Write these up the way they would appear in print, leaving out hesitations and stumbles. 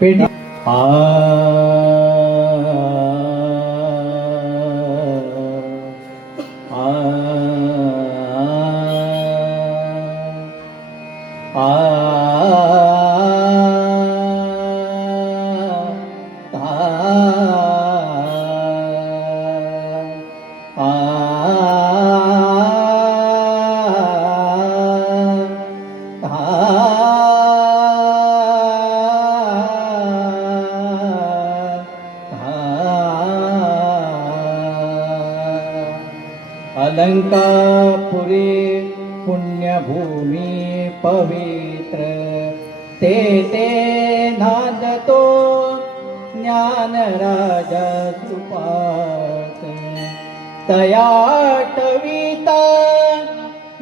पेटी अलंकापुरी पुण्यभूमी पवित्र ते नांदतो ज्ञानराजा सुपात तया टविता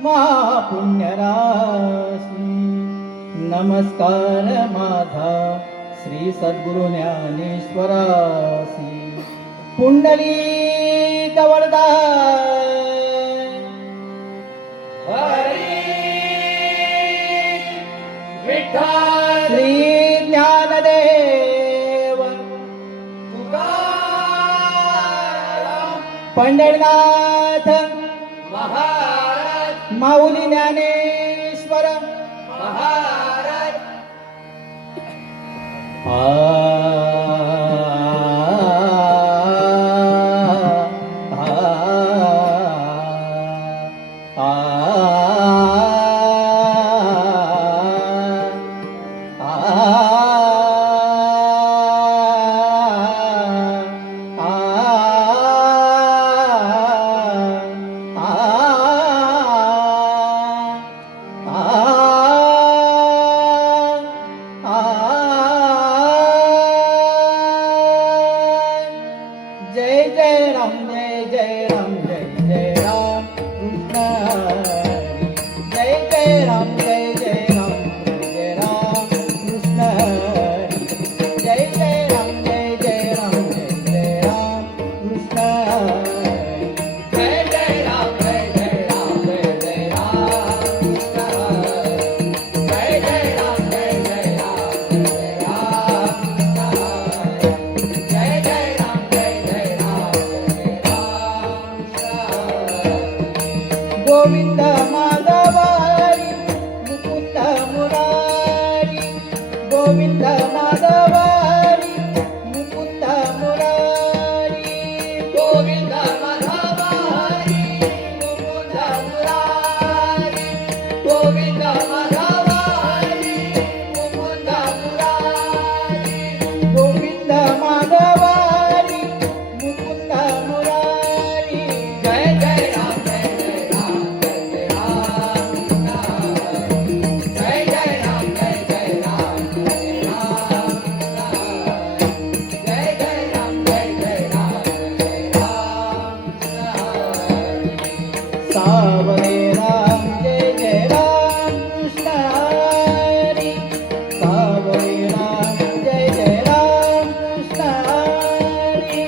महापुण्यराशी नमस्कार माझा श्री सद्गुरु ज्ञानेश्वरासी पुंडलिक वरदा श्री ज्ञानदेव पंढरनाथ महाराज माऊली ज्ञानेश्वर महाराज जय जय राम जय जय राम जय जय राम कृष्ण हरी जय जय राम जय जय राम जय राम कृष्ण हरी जय जय राम जय जय राम जय जय राम कृष्ण हरी जय जय राम जय जय राम जय जय राम कृष्ण हरी जय जय राम जय जय राम जय जय राम गोविंद माधवारी मुकुंद मुरारी गोविंद माधवारी मुकुंद मुरारी गोविंद माधवारी मुकुंद मुरारी गोविंद माधवारी मुकुंद मुरारी गोविंद माधवारी मुकुंद मुरारी जय जय राम जय जय राम जय जय राम जय जय राम जय जय राम जय जय राम सावरे राम जय जय राम कृष्ण हरी सावरे राम जय जय राम कृष्ण हरी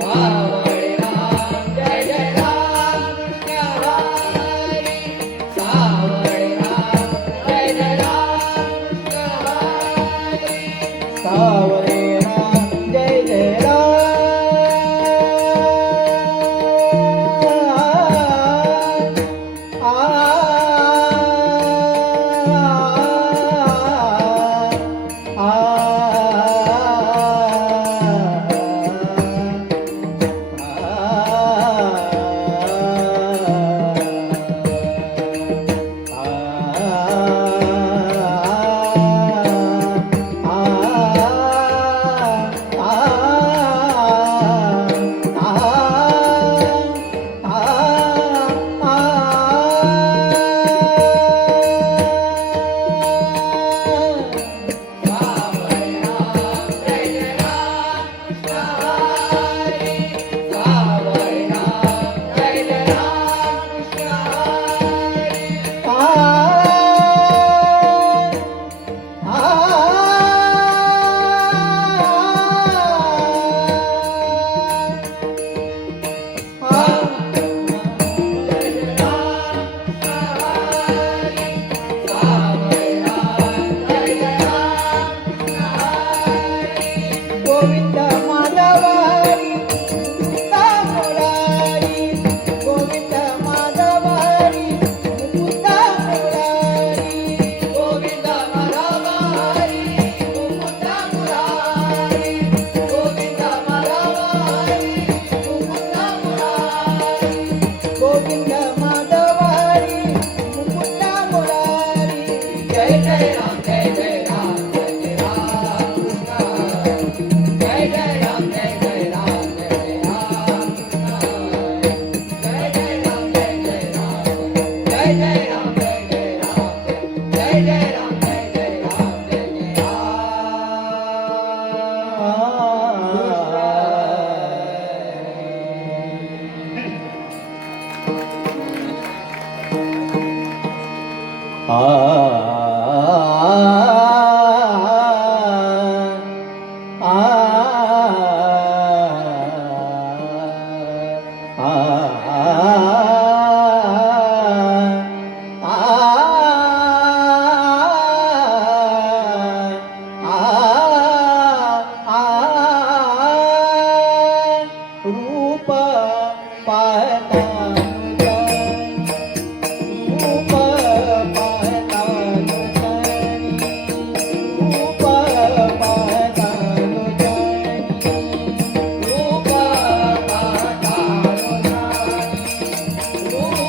सावरे राम जय जय राम कृष्ण हरी सावरे राम जय जय राम कृष्ण हरी सावरे राम जय जय राम रूप पाहता रूप पाहता रूप पाहता रूप पाहता रूप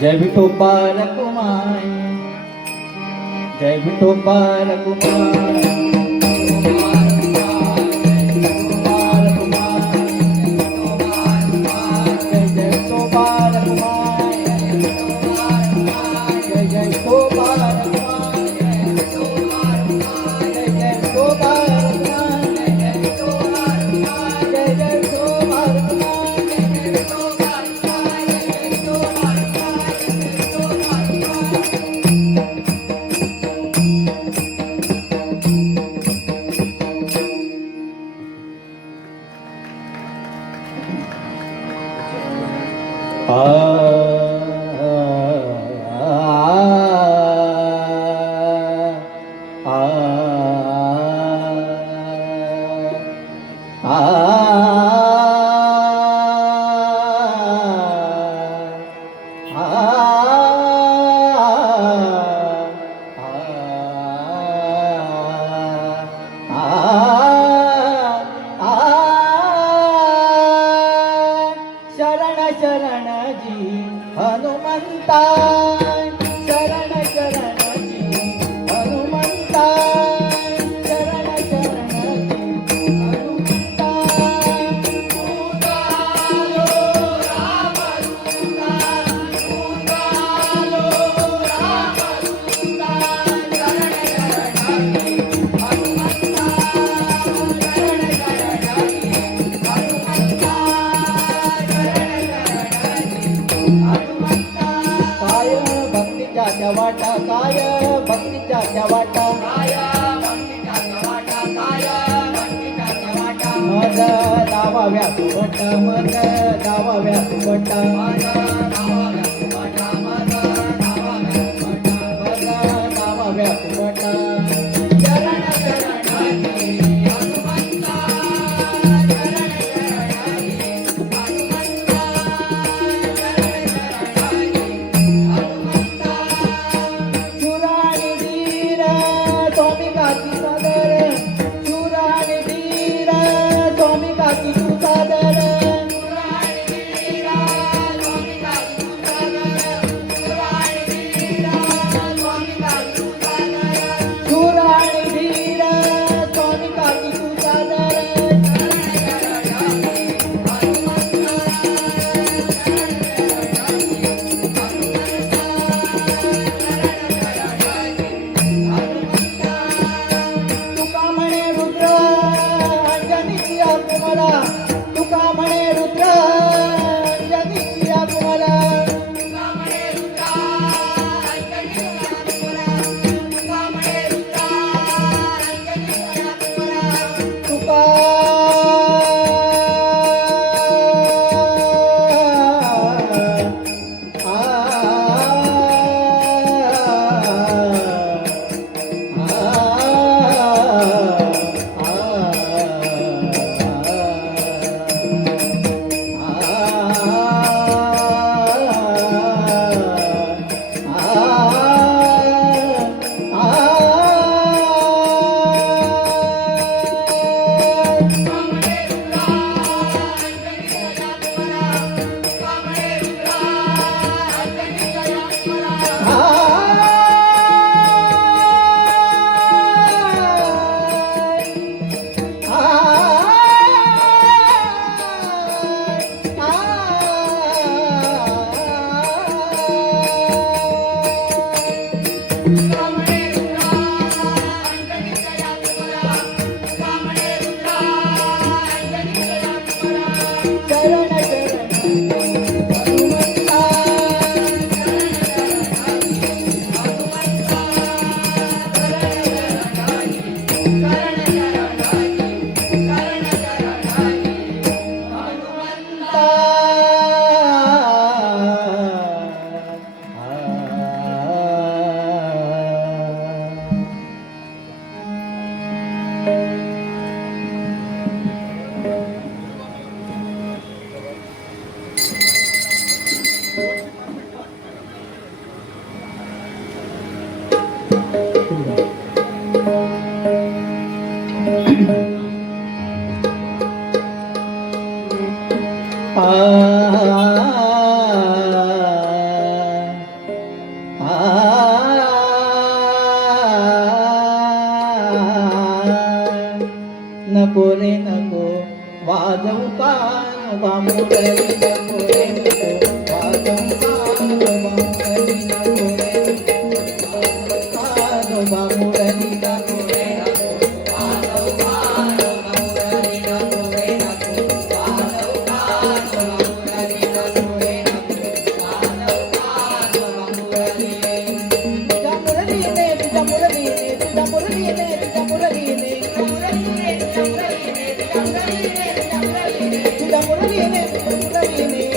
जय विठोबा रखुमाई, जय विठोबा रखुमाई, शरण शरण जी हनुमंता, शरण शरण जी हनुमंता, शरण शरण जी हनुमंता. उदालो राम दूता, उदालो राम दूता, शरण शरण जी हनुमंता, शरण शरण जी हनुमंता. काय भक्तीच्या त्या वाटा, काय भक्तीच्या त्या वाटा, काय भक्तीच्या त्या वाटा, काय भक्तीच्या त्या वाटा. मज दावाव्या सुवट, मज दावाव्या सुवट, मज दावाव्या सुवट, मज दावाव्या सुवट, मज दावाव्या सुवट. शरण शरण जी हनुमंता, शरण शरण जी हनुमंता, शरण शरण जी हनुमंता. शूराणी धीर स्वामिकाची सदर, शूराणी धीर स्वामिकाची सुसादर, शूराणी धीर स्वामिकाची सुसादर, शूराणी धीर स्वामिकाची सुसादर, शूराणी धीर स्वामिकाची सुसादर. तुका म्हणे रुद्र अंजनीची कुमारा, तुका म्हणे रुद्र अंजनीची कुमारा, तुका म्हणे रुद्र अंजनीची कुमारा, तुका म्हणे रुद्र अंजनीची कुमारा. तुका नको रे नको वाजवू कान बामुरली, नको रे नको वाजवू कान बामुरली, नको रे नको कान बामुरली, नको रे नको वाजवू कान बामुरली, नको रे नको वाजवू कान बामुरली, नको रे नको वाजवू कान बामुरली. तुझ्या मुरलीने, तुझ्या मुरलीने, तुझ्या मुरलीने, तुझ्या मुरलीने, तुझ्या मुरलीने, तुझ्या मुरलीने, तुझ्या मुरलीने, तुझ्या मुरलीने,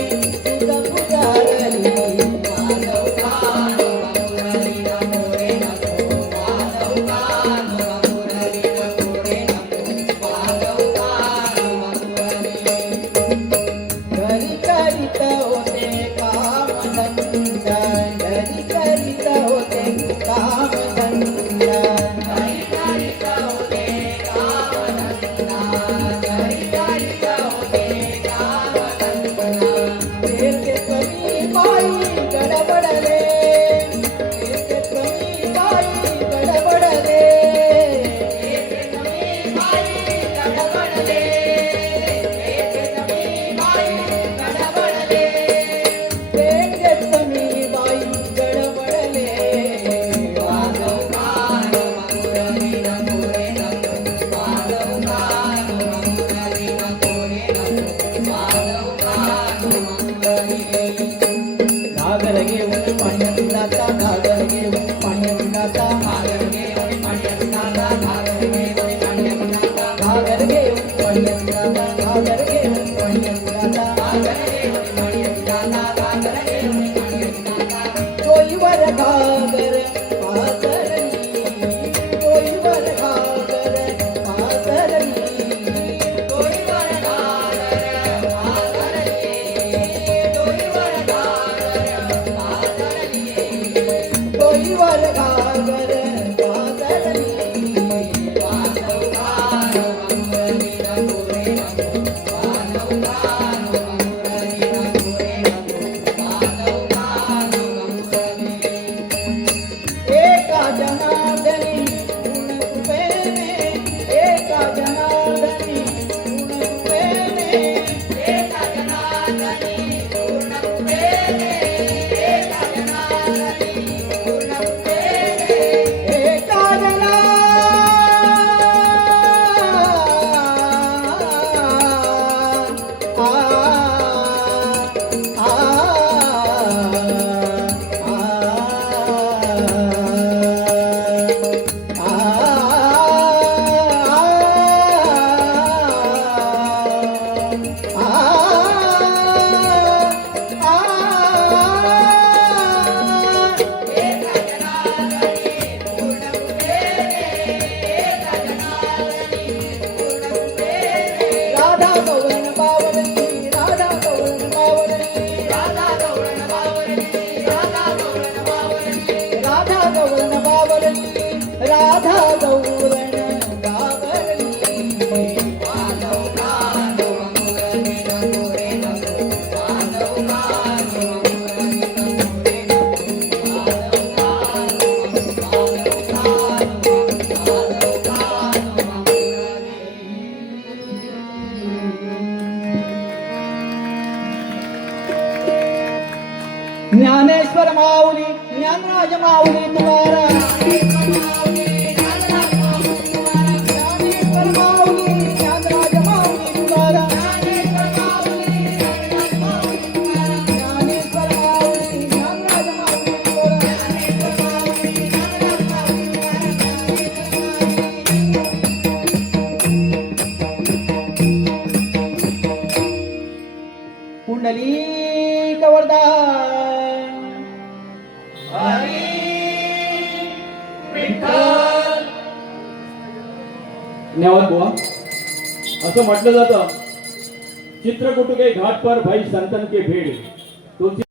ज्ञानेश्वर माऊली ज्ञानराज माऊली तुकाराम ज्ञानेश्वर माऊली ज्ञानराज माऊली तुकाराम ज्ञानेश्वर माऊली ज्ञानराज माऊली तुकाराम पुंडलिक वरदान न्यावत बुवा असं म्हटलं जातं चित्रकूट के घाट पर भाई संतन के भेड़ तुलसी